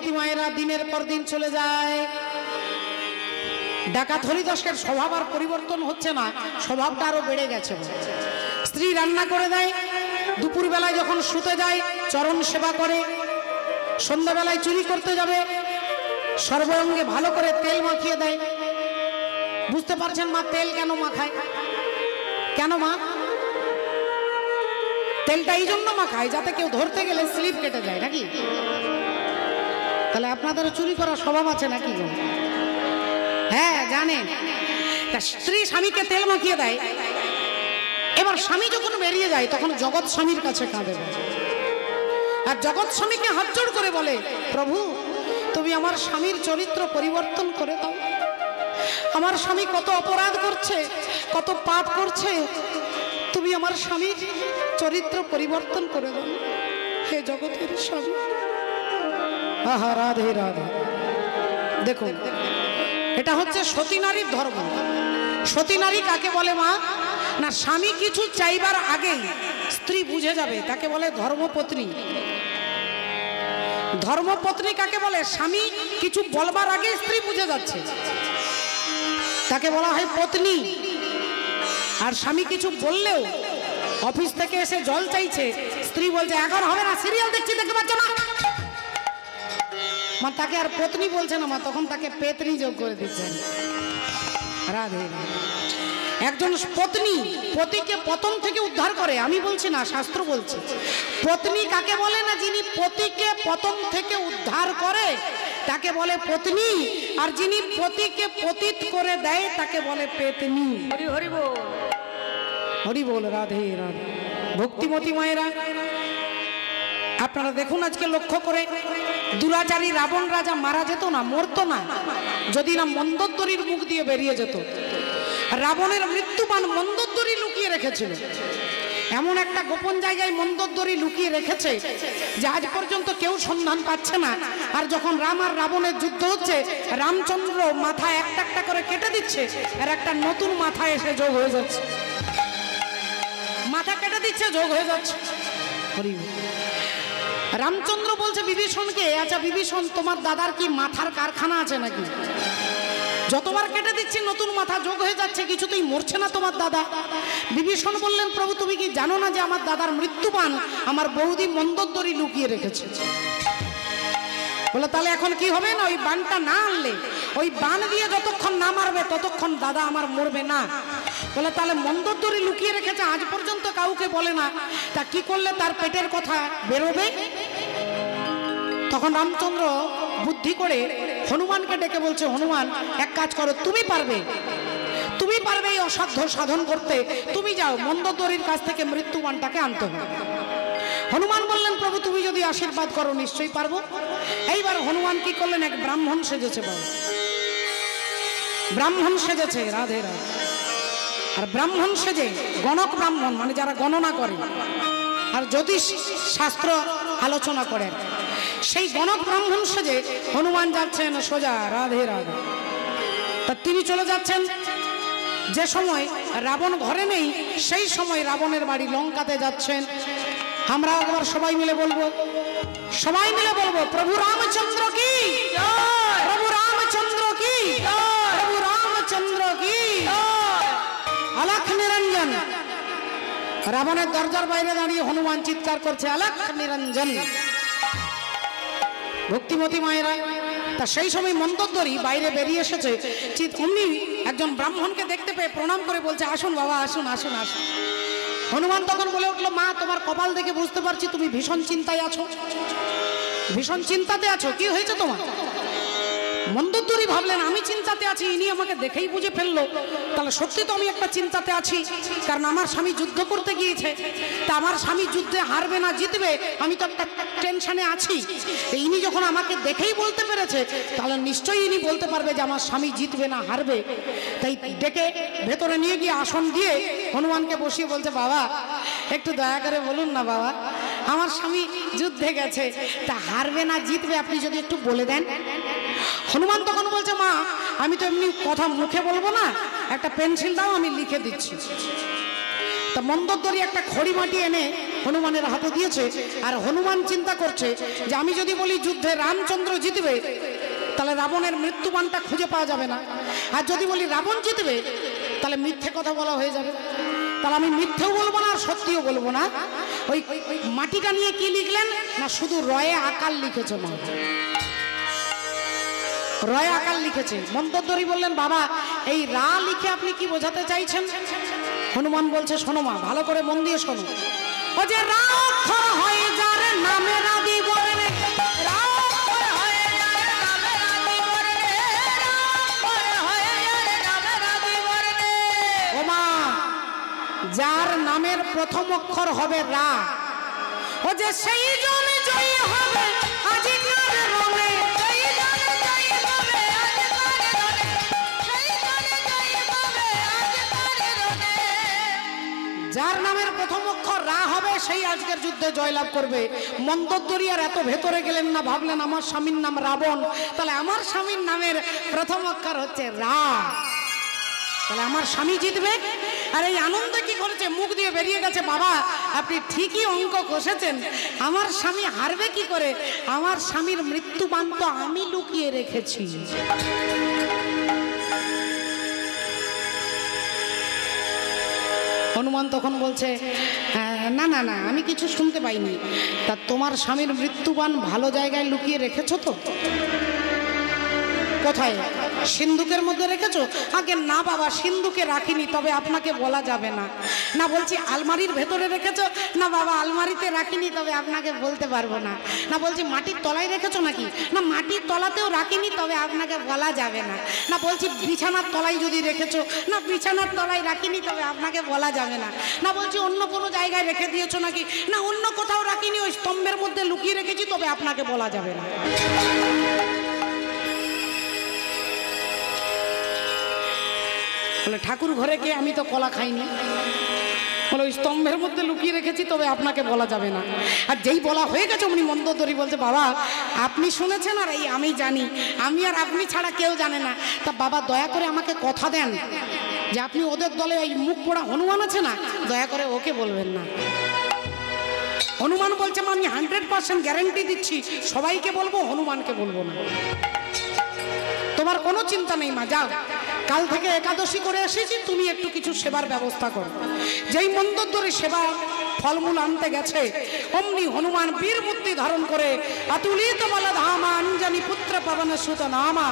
ভক্তিমতী মায়েরা দিনের পর দিন চলে যায়। ডাকাত হরিদাসের স্বভাব আর পরিবর্তন হচ্ছে না, স্বভাবটা আরো বেড়ে গেছে। স্ত্রী রান্না করে দেয়, দুপুর বেলায় যখন শুতে যায় চরণ সেবা করে, সন্ধ্যাবেলায় চুরি করতে যাবে সর্বাঙ্গে ভালো করে তেল মাখিয়ে দেয়। বুঝতে পারছেন মা তেল কেন মাখায়? কেন মা? তেলটা এই জন্য মাখায় যাতে কেউ ধরতে গেলে স্লিপ কেটে যায় নাকি? তাহলে আপনাদের চুরি করার স্বভাব আছে নাকি? হ্যাঁ জানেন। স্ত্রী স্বামীকে তেল মাখিয়ে দেয়, এবার স্বামী যখন বেরিয়ে যায় তখন জগৎ স্বামীর কাছে কাঁদে, আর জগৎ স্বামীকে হাত জোড় করে বলে, প্রভু তুমি আমার স্বামীর চরিত্র পরিবর্তন করে দাও। আমার স্বামী কত অপরাধ করছে, কত পাপ করছে, তুমি আমার স্বামীর চরিত্র পরিবর্তন করে দাও হে জগতের স্বামী। আহা রাধে রাধে। দেখুন এটা হচ্ছে সতী নারীর ধর্ম। সতী নারী কাকে বলে মা? না, স্বামী কিছু চাইবার আগেই স্ত্রী বুঝে যাবে, তাকে বলে ধর্মপত্নী। ধর্মপত্নী কাকে বলে? স্বামী কিছু বলবার আগে স্ত্রী বুঝে যাচ্ছে, তাকে বলা হয় পত্নী। আর স্বামী কিছু বললেও, অফিস থেকে এসে জল চাইছে, স্ত্রী বলছে এখন হবে না, সিরিয়াল দেখছি, দেখতে পাচ্ছ না, মা তাকে আর পত্নী বলছে না মা, তখন তাকে পেতনি যোগ করে দিচ্ছেন। রাধে। একজন পত্নী পতিকে পতন থেকে উদ্ধার করে, আমি বলছি না, শাস্ত্র বলছে। পত্নী কাকে বলে? না, যিনি পতিকে পতন থেকে উদ্ধার করে তাকে বলে পত্নী, আর যিনি পতিকে পতিত করে দেয় তাকে বলে পেতনি। হরি হরি বল, হরি বল, রাধে রাধে। ভক্তিমতী মায়েরা আপনারা দেখুন, আজকে লক্ষ্য করে দুরাচারী রাবণ রাজা মারা যেত না, মরতো না, যদি না মন্দোদরীর মুখ দিয়ে বেরিয়ে যেত। রাবণের মৃত্যুবান মন্দোদরী লুকিয়ে রেখেছিল, এমন একটা গোপন জায়গায় মন্দোদরী লুকিয়ে রেখেছে যে আজ পর্যন্ত কেউ সন্ধান পাচ্ছে না। আর যখন রাম আর রাবণের যুদ্ধ হচ্ছে, রামচন্দ্র মাথা একটা একটা করে কেটে দিচ্ছে, আর একটা নতুন মাথা এসে যোগ হয়ে যাচ্ছে, মাথা কেটে দিচ্ছে, যোগ হয়ে যাচ্ছে। রামচন্দ্র বলছে বিভীষণকে, আচ্ছা বিভীষণ তোমার দাদার কি মাথার কারখানা আছে নাকি? যতবার কেটে দিচ্ছি নতুন মাথা যোগ হয়ে যাচ্ছে, কিছুতেই মরছে না তোমার দাদা। বিভীষণ বললেন, প্রভু তুমি কি জানো না যে আমার দাদার মৃত্যুবান আমার বৌদি মন্দোদরী লুকিয়ে রেখেছে? বলে তাহলে এখন কি হবে? না, ওই বানটা না আনলে, ওই বান দিয়ে যতক্ষণ না মারবে ততক্ষণ দাদা আমার মরবে না। বলে তাহলে মন্দোদরী লুকিয়ে রেখেছে, আজ পর্যন্ত কাউকে বলে না, তা কি করলে তার পেটের কথা বেরোবে? তখন রামচন্দ্র বুদ্ধি করে হনুমানকে ডেকে বলছে, হনুমান এক কাজ করো, তুমি পারবে, তুমি পারবে এই অসাধ্য সাধন করতে, তুমি যাও মন্দোদরীর কাছ থেকে মৃত্যুবানটাকে আনতে হবে। হনুমান বললেন, প্রভু তুমি যদি আশীর্বাদ করো নিশ্চয়ই পারবো। এইবার হনুমান কি করলেন? এক ব্রাহ্মণ সেজেছে, বল ব্রাহ্মণ সেজেছে, রাধে রাধে। আর ব্রাহ্মণ সেজে, গণক ব্রাহ্মণ মানে যারা গণনা করে আর জ্যোতিষ শাস্ত্র আলোচনা করেন, সেই গণক ব্রাহ্মণ সেজে হনুমান যাচ্ছেন সোজা, রাধে রাধে। তা তিনি চলে যাচ্ছেন যে সময় রাবণ ঘরে নেই, সেই সময় রাবণের বাড়ি লঙ্কাতে যাচ্ছেন। আমরা একবার সবাই মিলে বলবো, সবাই মিলে বলবো, প্রভু রামচন্দ্র কি, প্রভু রামচন্দ্র কি, প্রভু রামচন্দ্র কি, আলাখ নিরঞ্জন। রাবণের দরজার বাইরে দাঁড়িয়ে হনুমান চিৎকার করছে, আলাখ নিরঞ্জন। ভক্তিমতী মায়েরা, তা সেই সময় মন্দোদরী বাইরে বেরিয়ে এসেছে, অমনি একজন ব্রাহ্মণকে দেখতে পেয়ে প্রণাম করে বলছে, আসুন বাবা, আসুন আসুন আসুন। হনুমান তখন বলে উঠলো, মা তোমার কপাল দেখে বুঝতে পারছি তুমি ভীষণ চিন্তায় আছো, ভীষণ চিন্তাতে আছো, কি হয়েছে তোমার? মন্দোদরী ভাবলেন আমি চিন্তাতে আছি, ইনি আমাকে দেখেই বুঝে ফেললো, তাহলে সত্যি তো আমি একটা চিন্তাতে আছি, কারণ আমার স্বামী যুদ্ধ করতে গিয়েছে, তা আমার স্বামী যুদ্ধে হারবে না জিতবে আমি তো একটা টেনশনে আছি। ইনি যখন আমাকে দেখেই বলতে পেরেছে, তাহলে নিশ্চয়ই ইনি বলতে পারবে যে আমার স্বামী জিতবে না হারবে। তাই ডেকে ভেতরে নিয়ে গিয়ে আসন দিয়ে হনুমানকে বসিয়ে বলছে, বাবা একটু দয়া করে বলুন না বাবা, আমার স্বামী যুদ্ধে গেছে, তা হারবে না জিতবে আপনি যদি একটু বলে দেন। হনুমান তখন বলছে, মা আমি তো এমনি কথা মুখে বলবো না, একটা পেন্সিল দাও আমি লিখে দিচ্ছি। তা মন্দোদরী একটা খড়ি মাটি এনে হনুমানের হাতে দিয়েছে। আর হনুমান চিন্তা করছে যে আমি যদি বলি যুদ্ধে রামচন্দ্র জিতবে, তাহলে রাবণের মৃত্যুবাণটা খুঁজে পাওয়া যাবে না। আর যদি বলি রাবণ জিতবে, তাহলে মিথ্যে কথা বলা হয়ে যাবে। তাহলে আমি মিথ্যেও বলবো না, আর সত্যিও বলবো না। ওই মাটিটা নিয়ে কি লিখলেন না, শুধু রয়ে আকার লিখেছে মা, রয়ে আকার লিখেছে। মন্তদ্বরী বললেন, বাবা এই রা লিখে আপনি কি বোঝাতে চাইছেন? হনুমান বলছে, শোনো মা, ভালো করে মন দিয়ে শোনো। ও যে রা অক্ষর হয় যার নামে রাধি বর্ণে, রা অক্ষর হয় যার নামে রাধি বর্ণে, রা অক্ষর হয় যার নামে রাধি বর্ণে। ও মা, যার নামের প্রথম অক্ষর হবে রা, ও যে সেই জন জয়ী হবে আজিকার রণে, সেই জন জয়ী হবে আজিকার রণে, সেই জন জয়ী হবে আজিকার রণে। যার নামের প্রথম অক্ষর রা হবে সেই আজকের যুদ্ধে জয়লাভ করবে। মন্তদ্বরী আর এত ভেতরে গেলেন না, ভাবলেন আমার স্বামীর নাম রাবণ, তাহলে আমার স্বামীর নামের প্রথম অক্ষর হচ্ছে রা, তাহলে আমার স্বামী জিতবে। আর এই আনন্দে কি করেছে, মুখ দিয়ে বেরিয়ে গেছে, বাবা আপনি ঠিকই অঙ্ক কষেছেন, আমার স্বামী হারবে কি করে, আমার স্বামীর মৃত্যুবাণ তো আমি লুকিয়ে রেখেছি। হনুমান তখন বলছে, না না না, আমি কিছু শুনতে পাইনি। তা তোমার স্বামীর মৃত্যুবাণ ভালো জায়গায় লুকিয়ে রেখেছো তো? কোথায়? সিন্ধুকের মধ্যে রেখেছো? আগে না বাবা, সিন্ধুকে রাখিনি, তবে আপনাকে বলা যাবে না। না বলছি আলমারির ভেতরে রেখেছো? না বাবা, আলমারিতে রাখিনি, তবে আপনাকে বলতে পারবো না। না বলছি মাটির তলায় রেখেছো নাকি? না মাটির তলাতেও রাখিনি, তবে আপনাকে বলা যাবে না। না বলছি বিছানার তলায় যদি রেখেছো? না বিছানার তলায় রাখিনি, তবে আপনাকে বলা যাবে না। না বলছি অন্য কোনো জায়গায় রেখে দিয়েছো নাকি? না অন্য কোথাও রাখিনি, ওই স্তম্ভের মধ্যে লুকিয়ে রেখেছি, তবে আপনাকে বলা যাবে না। বলে ঠাকুর ঘরে কে? আমি তো কলা খাইনি। বলে ওই স্তম্ভের মধ্যে লুকিয়ে রেখেছি, তবে আপনাকে বলা যাবে না। আর যেই বলা হয়ে গেছে অমনি মন্তদ্বরী বলছে, বাবা আপনি শুনেছেন আর এই আমি জানি, আমি আর আপনি ছাড়া কেউ জানে না। তা বাবা দয়া করে আমাকে কথা দেন যে আপনি ওদের দলে ওই মুখ পোড়া হনুমান আছে না, দয়া করে ওকে বলবেন না। হনুমান বলছে, আমি 100% গ্যারান্টি দিচ্ছি, সবাইকে বলবো, হনুমানকে বলবো না। তোমার কোনো চিন্তা নেই মা, যাও, কাল থেকে একাদশী করে এসেছি, তুমি একটু কিছু সেবার ব্যবস্থা করো। যেই মন্তদ্বরী সেবা ফলমূল আনতে গেছে, অমনি হনুমান বীর মূর্তি ধারণ করে অতুলিত বলধামা অঞ্জনি পুত্র পবন সুত নামা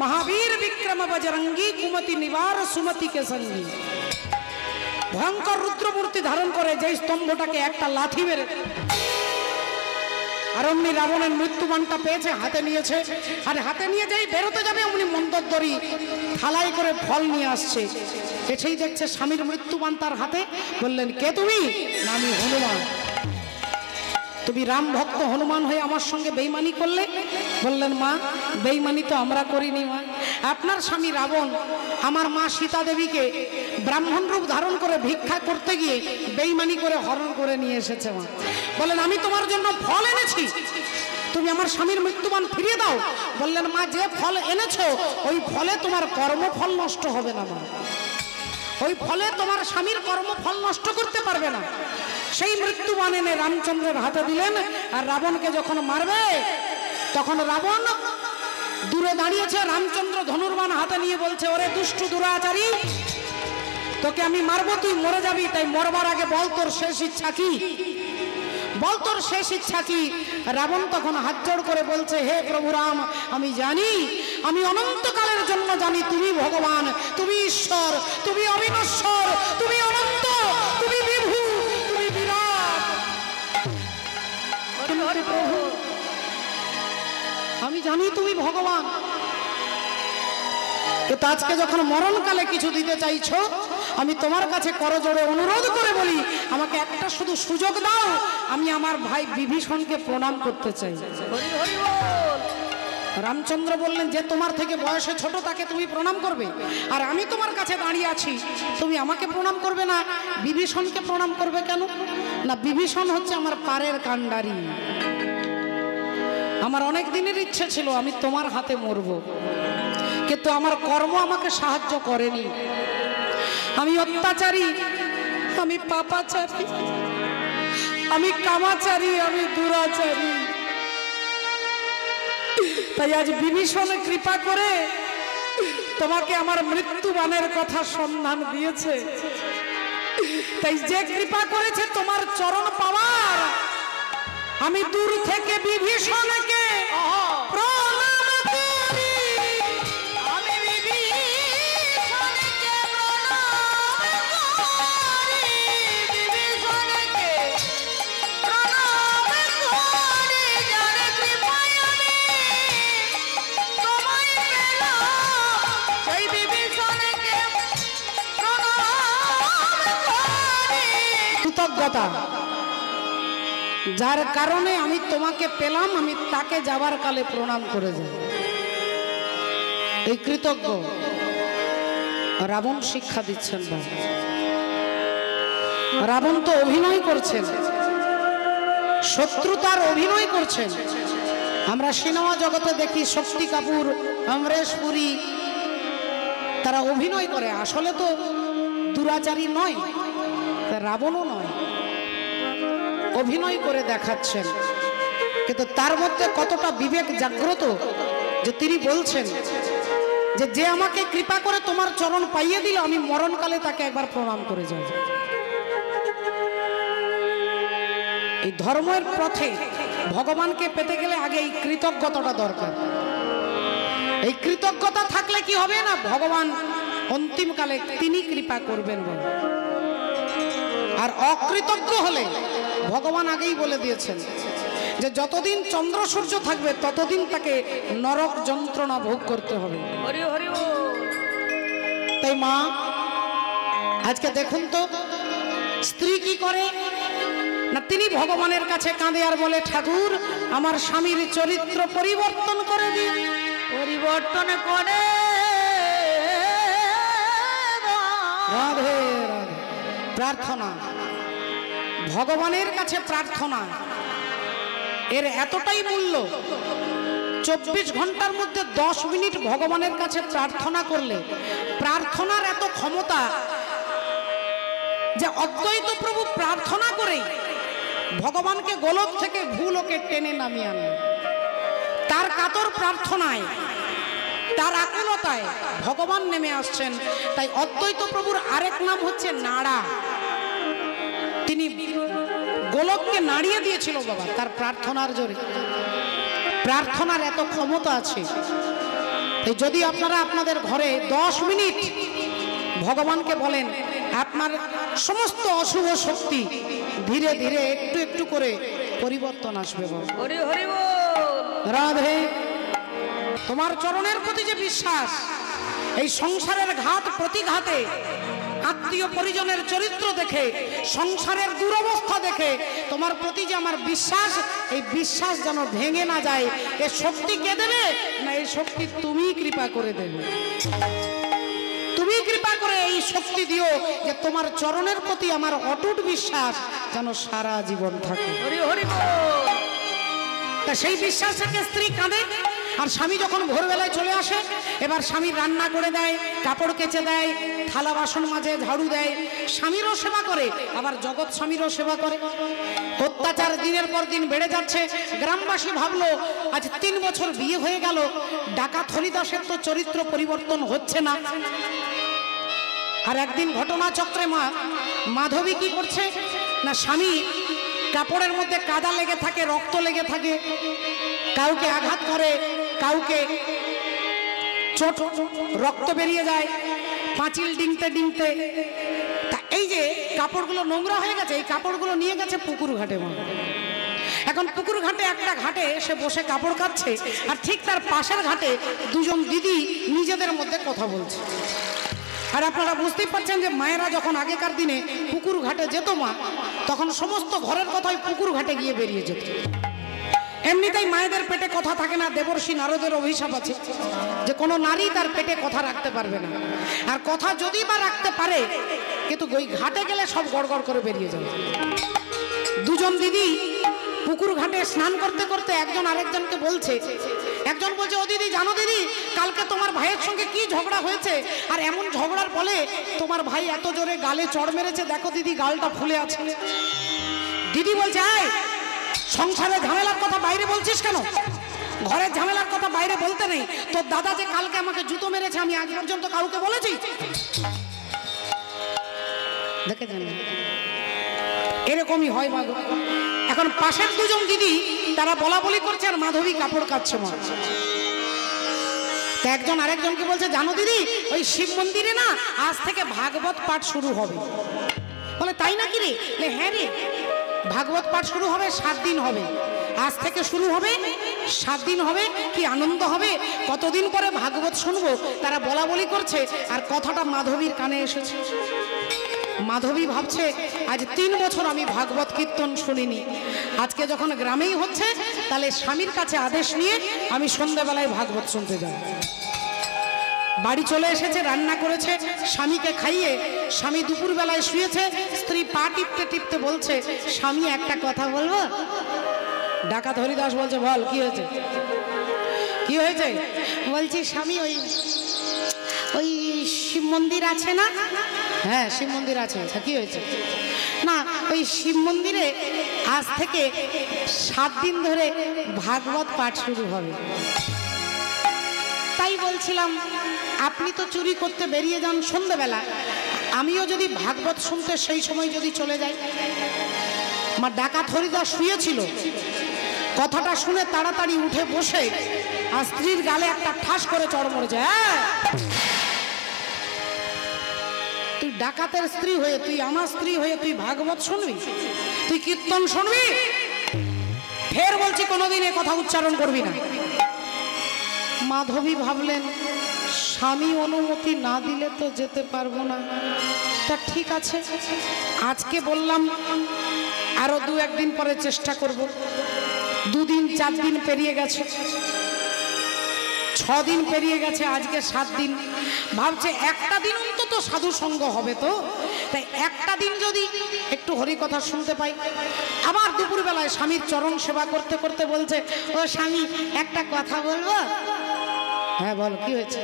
মহাবীর বিক্রম বজরঙ্গী কুমতি নিবার সুমতি কে সঙ্গী, ভয়ঙ্কর রুদ্রমূর্তি ধারণ করে যেই স্তম্ভটাকে একটা লাথি মেরে, আর অমনি রাবণের মৃত্যুবাণটা পেয়েছে, হাতে নিয়েছে। আর হাতে নিয়ে যাই বেরোতে যাবে, অমনি মন্তদ্বরী থালাই করে ফল নিয়ে আসছে। এসেই দেখছে স্বামীর মৃত্যুবাণ তার হাতে। বললেন, কে তুমি? না আমি হনুমান। তুমি রাম ভক্ত হনুমান হয়ে আমার সঙ্গে বেইমানি করলে? বললেন, মা বেইমানি তো আমরা করিনি মা, আপনার স্বামী রাবণ আমার মা সীতা দেবীকে ব্রাহ্মণ রূপ ধারণ করে ভিক্ষা করতে গিয়ে বেইমানি করে হরণ করে নিয়ে এসেছে মা। বলেন, আমি তোমার জন্য ফল এনেছি, তুমি আমার স্বামীর মৃত্যুবাণ ফিরিয়ে দাও। বললেন, মা যে ফল এনেছো ওই ফলে তোমার কর্মফল নষ্ট হবে না মা, ওই ফলে তোমার স্বামীর কর্মফল নষ্ট করতে পারবে না। সেই মৃত্যুবাণ এনে রামচন্দ্রের হাতে দিলেন। আর রাবণকে যখন মারবে, তখন রাবণ দূরে দাঁড়িয়েছে, রামচন্দ্র ধনুর্বাণ হাতে নিয়ে বলছে, ওরে দুষ্টু দুরাচারী, তোকে আমি মারবো, তুই মরে যাবি, তাই মরবার আগে বল তোর শেষ ইচ্ছা কি, বল তোর শেষ ইচ্ছা কি। রাবণ তখন হাত জোড় করে বলছে, হে প্রভু রাম, আমি জানি, আমি অনন্তকালের জন্য জানি তুমি ভগবান, তুমি ঈশ্বর, তুমি অবিনশ্বর, তুমি অনন্ত, তুমি বিভু, তুমি বিরাট। প্রভু আমি জানি তুমি ভগবান, কিন্তু আজকে যখন মরণকালে কিছু দিতে চাইছো, আমি তোমার কাছে করজোড়ে অনুরোধ করে বলি, আমাকে একটা শুধু সুযোগ দাও, আমি আমার ভাই বিভীষণকে প্রণাম করতে চাই। রামচন্দ্র বললেন, যে তোমার থেকে বয়সে ছোট তাকে তুমি প্রণাম করবে, আর আমি তোমার কাছে দাঁড়িয়ে আছি, তুমি আমাকে প্রণাম করবে না, বিভীষণকে প্রণাম করবে কেন? না বিভীষণ হচ্ছে আমার পারের কাণ্ডারি, আমার অনেক দিনের ইচ্ছে ছিল আমি তোমার হাতে মরব, কিন্তু আমার কর্ম আমাকে সাহায্য করেনি, আমি অত্যাচারী, আমি পাপাচারী, আমি কামাচারী, আমি দুরাচারী। তাই আজ বিভীষণ কৃপা করে তোমাকে আমার মৃত্যুবাণের কথা সন্ধান দিয়েছে। তাই যে কৃপা করেছে তোমার চরণ পাওয়ার, আমি দূর থেকে বিভীষণকে প্রণাম করি। আমি বিভীষণকে প্রণাম করি, বিভীষণকে প্রণাম করি, যার কৃপায় আমি তোমায় পেলাম, সেই বিভীষণকে প্রণাম করি। কৃতজ্ঞতা, যার কারণে আমি তোমাকে পেলাম, আমি তাকে যাবার কালে প্রণাম করে যাই। এই কৃতজ্ঞ রাবণ শিক্ষা দিচ্ছেন। রাবণ তো অভিনয় করছেন, শত্রুতার অভিনয় করছেন। আমরা সিনেমা জগতে দেখি শক্তি কাপুর, অমরেশ পুরী, তারা অভিনয় করে, আসলে তো দুরাচারী নয়, রাবণও নয়, অভিনয় করে দেখাচ্ছেন। কিন্তু তার মধ্যে কতটা বিবেক জাগ্রত যে তিনি বলছেন যে যে আমাকে কৃপা করে তোমার চরণ পাইয়ে দিল, আমি মরণকালে তাকে একবার প্রণাম করে যাই। এই ধর্মের পথে ভগবানকে পেতে গেলে আগে এই কৃতজ্ঞতাটা দরকার। এই কৃতজ্ঞতা থাকলে কি হবে না, ভগবান অন্তিমকালে তিনি কৃপা করবেন বলে। আর অকৃতজ্ঞ হলে ভগবান আগেই বলে দিয়েছেন যে যতদিন চন্দ্র সূর্য থাকবে ততদিন তাকে নরক যন্ত্রণা ভোগ করতে হবে। হরি হরি বল। তাই মা, আজকে দেখুন তো স্ত্রী কি করে না, তিনি ভগবানের কাছে কাঁদে আর বলে, ঠাকুর আমার স্বামীর চরিত্র পরিবর্তন করে দিন। পরিবর্তন করে রাধে রাধে। প্রার্থনা, ভগবানের কাছে প্রার্থনা এর এতটাই মূল্য, 24 ঘন্টার মধ্যে 10 মিনিট ভগবানের কাছে প্রার্থনা করলে প্রার্থনার এত ক্ষমতা যে অদ্বৈত প্রভু প্রার্থনা করেই ভগবানকে গোলক থেকে ভূলোকে টেনে নামিয়ে আনলেন। তার কাতর প্রার্থনায়, তার আকুলতায় ভগবান নেমে আসছেন। তাই অদ্বৈত প্রভুর আরেক নাম হচ্ছে নাড়া। তিনি গোলককে নাড়িয়ে দিয়েছিল বাবা তার প্রার্থনার জোরে। প্রার্থনার এত ক্ষমতা আছে। তাই যদি আপনারা আপনাদের ঘরে 10 মিনিট ভগবানকে বলেন, আপনার সমস্ত অশুভ শক্তি ধীরে ধীরে একটু একটু করে পরিবর্তন আসবে। হরি হরি বল। রাধে, তোমার চরণের প্রতি যে বিশ্বাস, এই সংসারের ঘাত প্রতিঘাতে, আত্মীয় পরিজনের চরিত্র দেখে, সংসারের দুরবস্থা দেখে তোমার প্রতি যে আমার বিশ্বাস, এই বিশ্বাস যেন ভেঙে না যায়। এ শক্তি কে দেবে না, এই শক্তি তুমি কৃপা করে দেবে। তুমি কৃপা করে এই শক্তি দিও যে তোমার চরণের প্রতি আমার অটুট বিশ্বাস যেন সারা জীবন থাকে। হরি হরি বল। তা সেই বিশ্বাস থেকে স্ত্রী কাঁদে। আর স্বামী যখন ভোরবেলায় চলে আসে, এবার স্বামী রান্না করে দেয়, কাপড় কেচে দেয়, থালা বাসন মাজে, ঝাড়ু দেয়, স্বামীরও সেবা করে, আবার জগৎ স্বামীরও সেবা করে। অত্যাচার দিনের পর দিন বেড়ে যাচ্ছে। গ্রামবাসী ভাবলো আজ 3 বছর বিয়ে হয়ে গেল, ডাকাত হরিদাসের তো চরিত্র পরিবর্তন হচ্ছে না। আর একদিন ঘটনাচক্রে মাধবী কি করছে না, স্বামী কাপড়ের মধ্যে কাদা লেগে থাকে, রক্ত লেগে থাকে, কাউকে আঘাত করে, কাউকে চোট, রক্ত বেরিয়ে যায়, পাঁচিল ডিংতে ডিংতে। তা এই যে কাপড়গুলো নোংরা হয়ে গেছে, এই কাপড়গুলো নিয়ে গেছে পুকুর ঘাটে। এখন পুকুর ঘাটে একটা ঘাটে সে বসে কাপড় কাচ্ছে, আর ঠিক তার পাশের ঘাটে দুজন দিদি নিজেদের মধ্যে কথা বলছে। আর আপনারা বুঝতেই পারছেন যে মায়েরা যখন আগেকার দিনে পুকুর ঘাটে যেত মা, তখন সমস্ত ঘরের কথাই পুকুর ঘাটে গিয়ে বেরিয়ে যেত। এমনিতেই মায়েদের পেটে কথা থাকে না। দেবর্ষি নারদের অভিশাপ আছে যে কোনো নারী তার পেটে কথা রাখতে পারবে না। আর কথা যদি বা রাখতে পারে, কিন্তু ওই ঘাটে গেলে সব গড়গড় করে বেরিয়ে যাবে। দুজন দিদি পুকুর ঘাটে স্নান করতে করতে একজন আরেকজনকে বলছে, একজন বলছে, ও দিদি জানো দিদি, কালকে তোমার ভাইয়ের সঙ্গে কি ঝগড়া হয়েছে, আর এমন ঝগড়ার ফলে তোমার ভাই এত জোরে গালে চড় মেরেছে, দেখো দিদি গালটা ফুলে আছে। দিদি বলছে, আয় সংসারে ঝামেলার কথা বাইরে বলছিস কেন? ঘরের ঝামেলার কথা বাইরে বলতে নেই। তোর দাদা যে কালকে আমাকে জুতো মেরেছে, আমি আজ পর্যন্ত কাউকে বলেছি? দেখেছেন, এরকমই হয় মাগো। এখন পাশের দুজন দিদি তারা বলা বলি করছে আর মাধবী কাপড় কাচ্ছে মা। তো একজন আরেকজনকে বলছে, জানো দিদি, ওই শিব মন্দিরে না আজ থেকে ভাগবত পাঠ শুরু হবে। বলে তাই নাকি রে? হ্যাঁ রে, ভাগবত পাঠ শুরু হবে, 7 দিন হবে। আজ থেকে শুরু হবে, 7 দিন হবে। কি আনন্দ হবে, কতদিন পরে ভাগবত শুনবো। তারা বলা বলি করছে আর কথাটা মাধবীর কানে এসেছে। মাধবী ভাবছে, আজ 3 বছর আমি ভাগবত কীর্তন শুনিনি, আজকে যখন গ্রামেই হচ্ছে তাহলে স্বামীর কাছে আদেশ নিয়ে আমি সন্ধ্যাবেলায় ভাগবত শুনতে যাব। বাড়ি চলে এসেছে, রান্না করেছে, স্বামীকে খাইয়ে স্বামী দুপুরবেলায় শুয়েছে। স্ত্রী পা টিপতে টিপতে বলছে, স্বামী একটা কথা বলবো? ডাকাত হরিদাস বলছে, বল, কি হয়েছে? কি হয়েছে? বলছি স্বামী, ওই শিব মন্দির আছে না? হ্যাঁ, শিব মন্দির আছে। আচ্ছা, কি হয়েছে? না, ওই শিব মন্দিরে আজ থেকে 7 দিন ধরে ভাগবত পাঠ শুরু হবে। তাই বলছিলাম, আপনি তো চুরি করতে বেরিয়ে যান সন্ধ্যাবেলা, আমিও যদি ভাগবত শুনতে সেই সময় যদি চলে যাই। আমার ডাকাত হরিদাস শুয়েছিল, কথাটা শুনে তাড়াতাড়ি উঠে বসে আর স্ত্রীর গালে একটা ঠাস করে চড় মরেছে। তুই ডাকাতের স্ত্রী হয়ে, তুই আমার স্ত্রী হয়ে তুই ভাগবত শুনবি? তুই কীর্তন শুনবি? ফের বলছি কোনোদিন এ কথা উচ্চারণ করবি না। মাধবী ভাবলেন, স্বামী অনুমতি না দিলে তো যেতে পারবো না। তা ঠিক আছে, আজকে বললাম, আরো 2-1 দিন পরে চেষ্টা করব। 2 দিন 4 দিন পেরিয়ে গেছে, 6 দিন পেরিয়ে গেছে, আজকে 7 দিন। ভাবছে একটা দিন অন্তত সাধু সঙ্গ হবে তো, তাই একটা দিন যদি একটু হরি কথা শুনতে পাই। আবার দুপুরবেলায় স্বামীর চরণ সেবা করতে করতে বলছে, ও স্বামী, একটা কথা বলবো? হ্যাঁ বল, কি হয়েছে?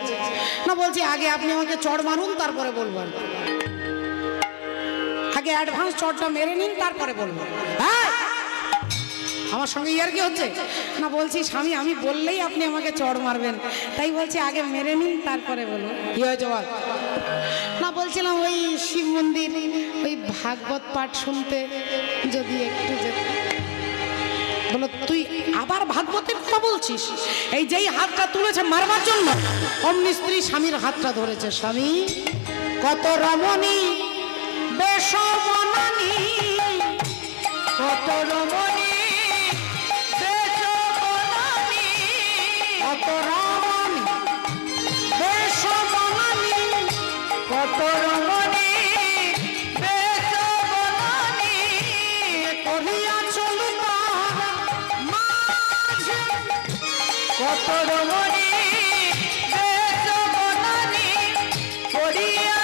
না, বলছি আগে আপনি আমাকে চড় মারুন, তারপরে বলবো। আগে অ্যাডভান্স চড়টা মেরে নিন, তারপরে বলবো। হ্যাঁ, আমার সঙ্গে ইয়ার কি হচ্ছে? না, বলছি স্বামী, আমি বললেই আপনি আমাকে চড় মারবেন, তাই বলছি আগে মেরে নিন, তারপরে বলবো। কি হয়েছে বল? না, বলছিলাম ওই শিব মন্দির ওই ভাগবত পাঠ শুনতে যদি একটু যেতে। বলো, তুই আবার ভাগবতের কথা বলছিস? এই যেই হাতটা তুলেছে মারবার জন্য, অমনি স্ত্রী স্বামীর হাতটা ধরেছে। স্বামী, কত রমণী বেশ বনানী, কত রমণী বেশ বনানী, কত রমণী বেশ বনানী, কত রমণী বেশ বনানী, করিয়া চলুক মাঝে, কত রমণী বেশ বনানী, করিয়া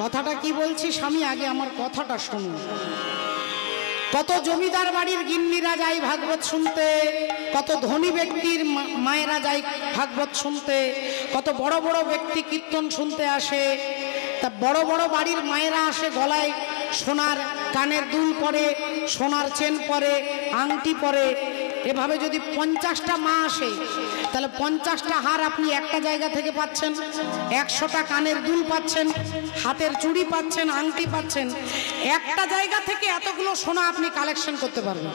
কথাটা কি বলছি স্বামী, আগে আমার কথাটা শুনুন। কত জমিদার বাড়ির গিন্নিরা যায় ভাগবত শুনতে, কত ধনী ব্যক্তির মায়েরা যায় ভাগবত শুনতে, কত বড় বড় ব্যক্তি কীর্তন শুনতে আসে। তা বড় বড় বাড়ির মায়েরা আসে, গলায় সোনার কানের দুল পরে, সোনার চেন পরে, আংটি পরে। এভাবে যদি 50টা মা আসে, তাহলে 50টা হার আপনি একটা জায়গা থেকে পাচ্ছেন, 100টা কানের দুল পাচ্ছেন, হাতের চুড়ি পাচ্ছেন, আংটি পাচ্ছেন। একটা জায়গা থেকে এতগুলো সোনা আপনি কালেকশন করতে পারবেন।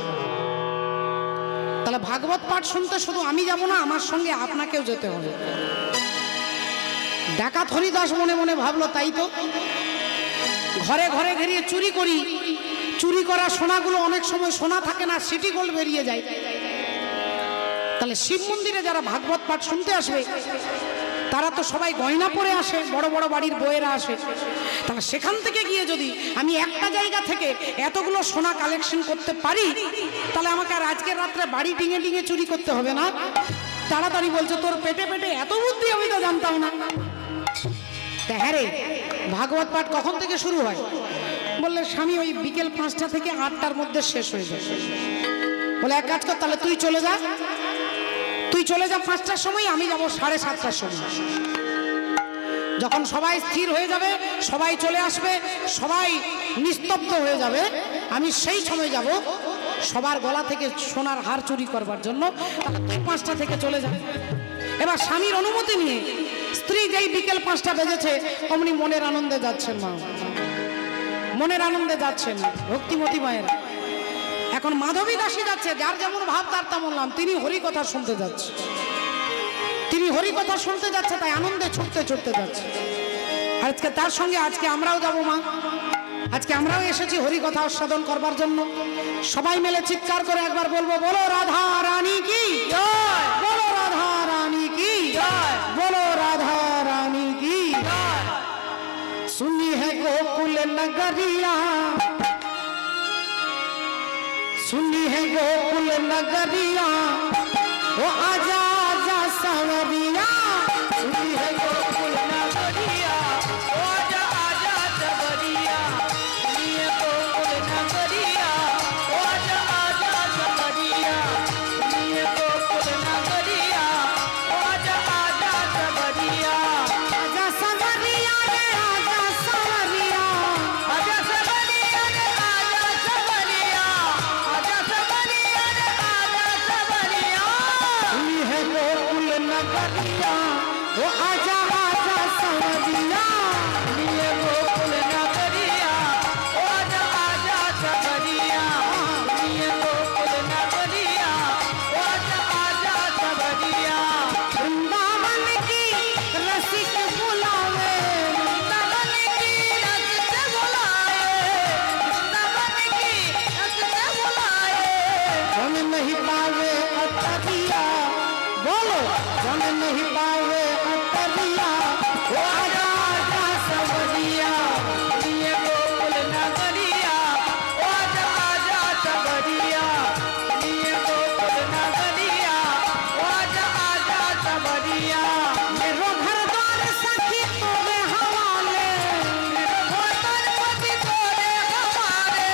তাহলে ভাগবত পাঠ শুনতে শুধু আমি যাব না, আমার সঙ্গে আপনাকেও যেতে হবে। ডাকাত হরিদাস মনে মনে ভাবলো, তাই তো, ঘরে ঘরে ঘিরিয়ে চুরি করি, চুরি করা সোনাগুলো অনেক সময় সোনা থাকে না, সিটি গোল্ড বেরিয়ে যায়। তাহলে শিব মন্দিরে যারা ভাগবত পাঠ শুনতে আসবে, তারা তো সবাই গয়না পরে আসে, বড় বড় বাড়ির বউয়েরা আসে। তাহলে সেখান থেকে গিয়ে যদি আমি একটা জায়গা থেকে এতগুলো সোনা কালেকশন করতে পারি, তাহলে আমাকে আর আজকের রাত্রে বাড়ি ডিঙে ডিঙে চুরি করতে হবে না। তাড়াতাড়ি বলছে তোর পেটে পেটে এত বুদ্ধি, আমি তো জানতাম না। হ্যাঁ রে, ভাগবত পাঠ কখন থেকে শুরু হয়? বললে স্বামী ওই বিকেল 5টা থেকে 8টার মধ্যে শেষ হয়ে যায়। বলে এক কাজ কর, তাহলে তুই চলে যা, তুই চলে যা 5টার সময়, আমি যাব 7:30টার সময়। যখন সবাই স্থির হয়ে যাবে, সবাই চলে আসবে, সবাই নিস্তব্ধ হয়ে যাবে, আমি সেই সময় যাব সবার গলা থেকে সোনার হার চুরি করবার জন্য। তুই 5টা থেকে চলে যাবে। এবার স্বামীর অনুমতি নিয়ে স্ত্রী যেই বিকেল 5টা বেজেছে অমনি মনের আনন্দে যাচ্ছেন মা, মনের আনন্দে যাচ্ছেন ভক্তিমতী মায়ের। এখন মাধবী দাসী যাচ্ছে, যার যেমন ভাব তার তেমন নাম, তিনি হরি কথা শুনতে যাচ্ছে, তিনি হরি কথা শুনতে যাচ্ছে, তাই আনন্দে ছুটতে ছুটতে যাচ্ছে। আজকে তার সঙ্গে আজকে আমরাও যাব মা, আজকে আমরাও এসেছি হরি কথা আস্বাদন করবার জন্য। সবাই মিলে চিৎকার করে একবার বলবো, বলো রাধা রানী কি জয়, বলো রাধা রানী কি জয়, বলো রাধা রানী কি জয়। सुनी है गोकुल नगरिया, सुनी है गोकुल नगरिया, वो आजा आजा सवरिया। सुनी है गोकुल नगरिया, वो आजा आजा सवरिया। सुनी है गोकुल नगरिया, वो आजा आजा सवरिया। सुनी है गोकुल नगरिया, वो आजा आजा सवरिया। आजा सवरिया रे आजा सवरिया, आजा सवरिया रे आजा सवरिया, आजा सवरिया रे आजा सवरिया। सुनी है गोकुल नगरिया, वो आजा आजा सवरिया। सुनी है गोकुल नगरिया, वो आजा आजा सवरिया। सुनी है गोकुल नगरिया, वो आजा आजा सवरिया। वृंदावन की रसिक बुलावे, वृंदावन की रसिक बुलाए, वृंदावन की रसिक बुलाए। जन नहीं पावे अटरिया, बोलो जन नहीं पावे अटरिया, वो आजा आजा सवरिया। सुनी है गोकुल नगरिया, वो आजा आजा सवरिया। सुनी है गोकुल नगरिया, वो आजा आजा सवरिया। मेरो घर द्वार सखी तोरे हवाले, मेरो घर द्वार पति तोरे हवाले,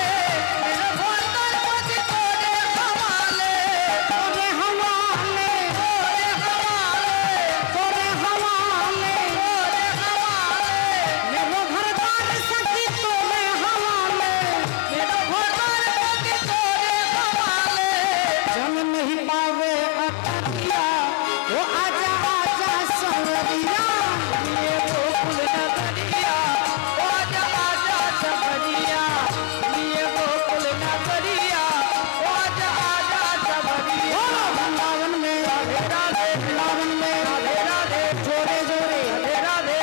मेरो घर द्वार पति तोरे हवाले, तोरे हवाले, तोरे हवाले, तोरे हवाले, तोरे हवाले। मेरो घर द्वार सखी तोरे हवाले, मेरो घर द्वार पति तोरे हवाले। जन नहीं पावे अटरिया, वो आजा आजा सवरिया। ये गोकुल नगरिया, वो आजा आजा सवरिया। ये गोकुल नगरिया, वो आजा आजा सवरिया। वृंदावन में राधे राधे, वृंदावन में राधे राधे, जोरे जोरे राधे राधे।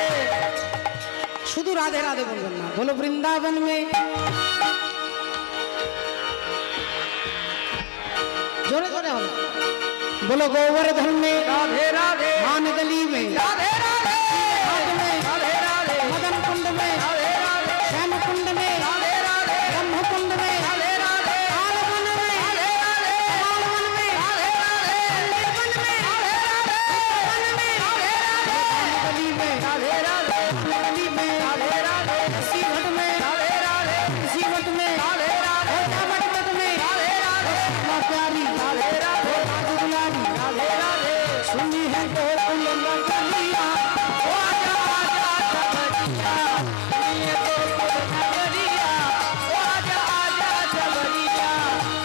শুধু রাধে রাধে বলবেন না, বলো বৃন্দাবন में, जोरे जोरे হবে। बोलो गोवर्धन में राधे राधे, मान गली में राधे राधे, घाट में राधे राधे, मदन कुंड में राधे राधे, श्याम कुंड में राधे राधे, ब्रह्म कुंड में राधे राधे, कालवन में राधे राधे, कालवन में राधे राधे, वन में राधे राधे, वन में राधे राधे, गली में राधे राधे, गली में राधे राधे, सीवट में राधे राधे, सीवट में राधे राधे, जावट में राधे राधे, प्यारी राधे राधे, दुलारी राधे राधे। सुनी है गोकुल नगरिया, वो आजा आजा सवरिया। सुनी है गोकुल नगरिया, वो आजा आजा सवरिया।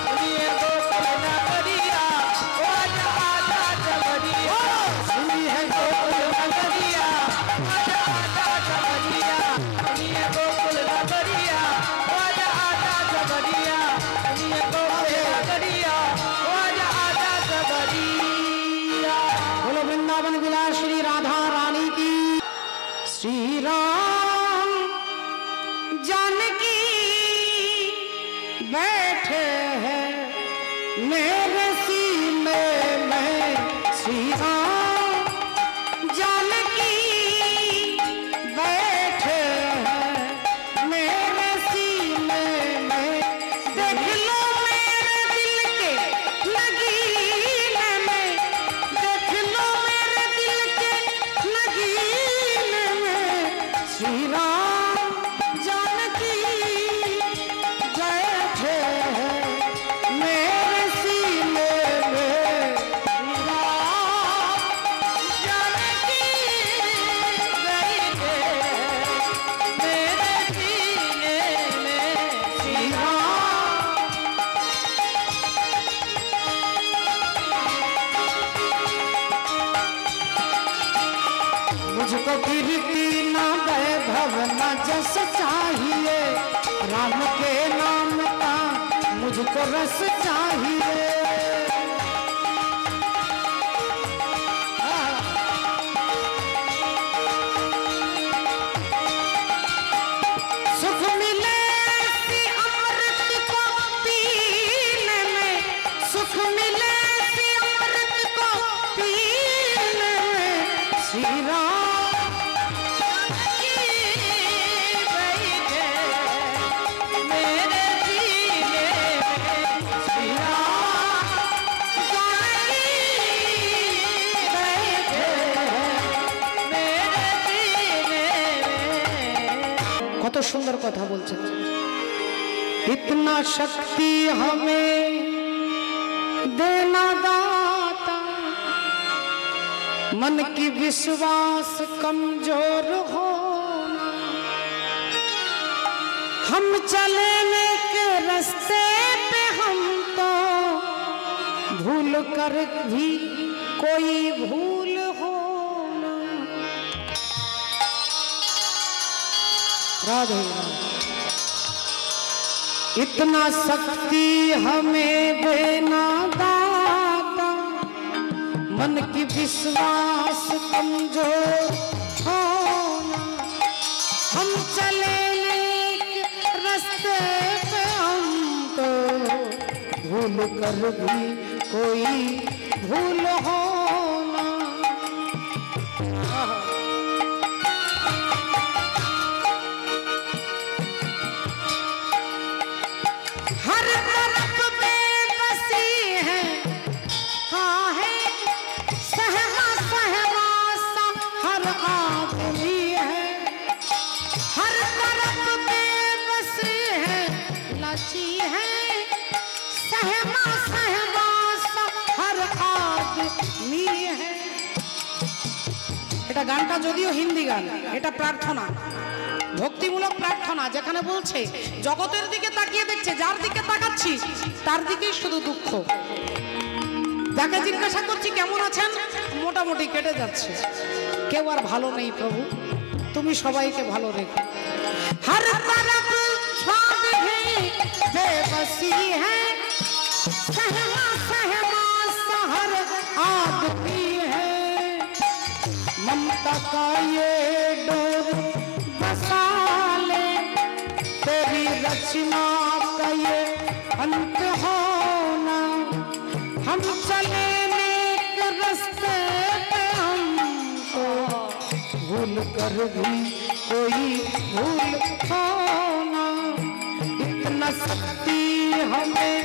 सुनी है गोकुल नगरिया, वो आजा आजा सवरिया। सुनी है गोकुल नगरिया, आजा आजा सवरिया। सुनी है गोकुल नगरिया, वो आजा आजा सवरिया। सुनी है गोकुल नगरिया, वो आजा आजा सवरिया। बोलो वृंदावन विलास श्री राधा रानी की। श्री राम जानकी बैठे हैं मेरे सीने में, श्री राम जानकी बैठे हैं मेरे सीने में। देख लो मेरे दिल के लगीने में, देख मुझको कीर्ति ना वैभव ना जस चाहिए, राम के नाम का मुझको रस चाहिए। सुख मिले सी अमृत को पीने में, सुख मिले सी अमृत को पीने में, श्री राम बैठे मेरे सीने में, श्री राम बैठे मेरे सीने में। কত সুন্দর কথা বলছেন। इतना शक्ति हमें देना दाता, मन की विश्वास कमजोर होना, हम चले के रास्ते पे हम तो भूल कर भी कोई भूल होना। राधे राधे। इतना शक्ति हमें देना दाता, मन की विश्वास कमजोर होना, हम चले रास्ते पे हम तो भूल कर भी कोई भूल होना। हर तरफ बेबसी है, हाँ है सहमा सहमा सा हर आदमी है। हर तरफ बेबसी है, लाची है सहमा सहमा सा हर आदमी है। এটা গানটা যদিও হিন্দি গান, এটা প্রার্থনা, ভক্তিমূলক প্রার্থনা, যেখানে বলছে জগতের দিকে তাকিয়ে দেখছে, যার দিকে তাকাচ্ছি তার দিকেই শুধু দুঃখ। যাকে জিজ্ঞাসা করছি কেমন আছেন, মোটামুটি কেটে যাচ্ছে, কেউ আর ভালো নেই প্রভু, তুমি সবাইকে ভালো রেখো। हर तरफ छाव है बेबसी है, सहमा सहमा सा हर आदमी है। ममता का ये डोर बसा ले, तेरी रचना का ये अंत होना, हम चले नेक रास्ते पे हमको भूल कर भी कोई भूल होना। इतना शक्ति हमें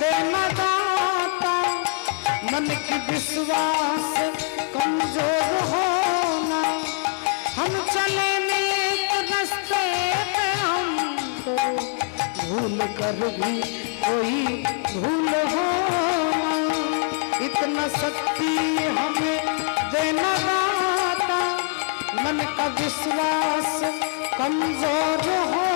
देना दाता, मन की विश्वास कमजोर होना, हम चले नेक रास्ते पे हमको भूल कर भी कोई भूल होना। इतना शक्ति हमें देना दाता, मन का विश्वास कमजोर हो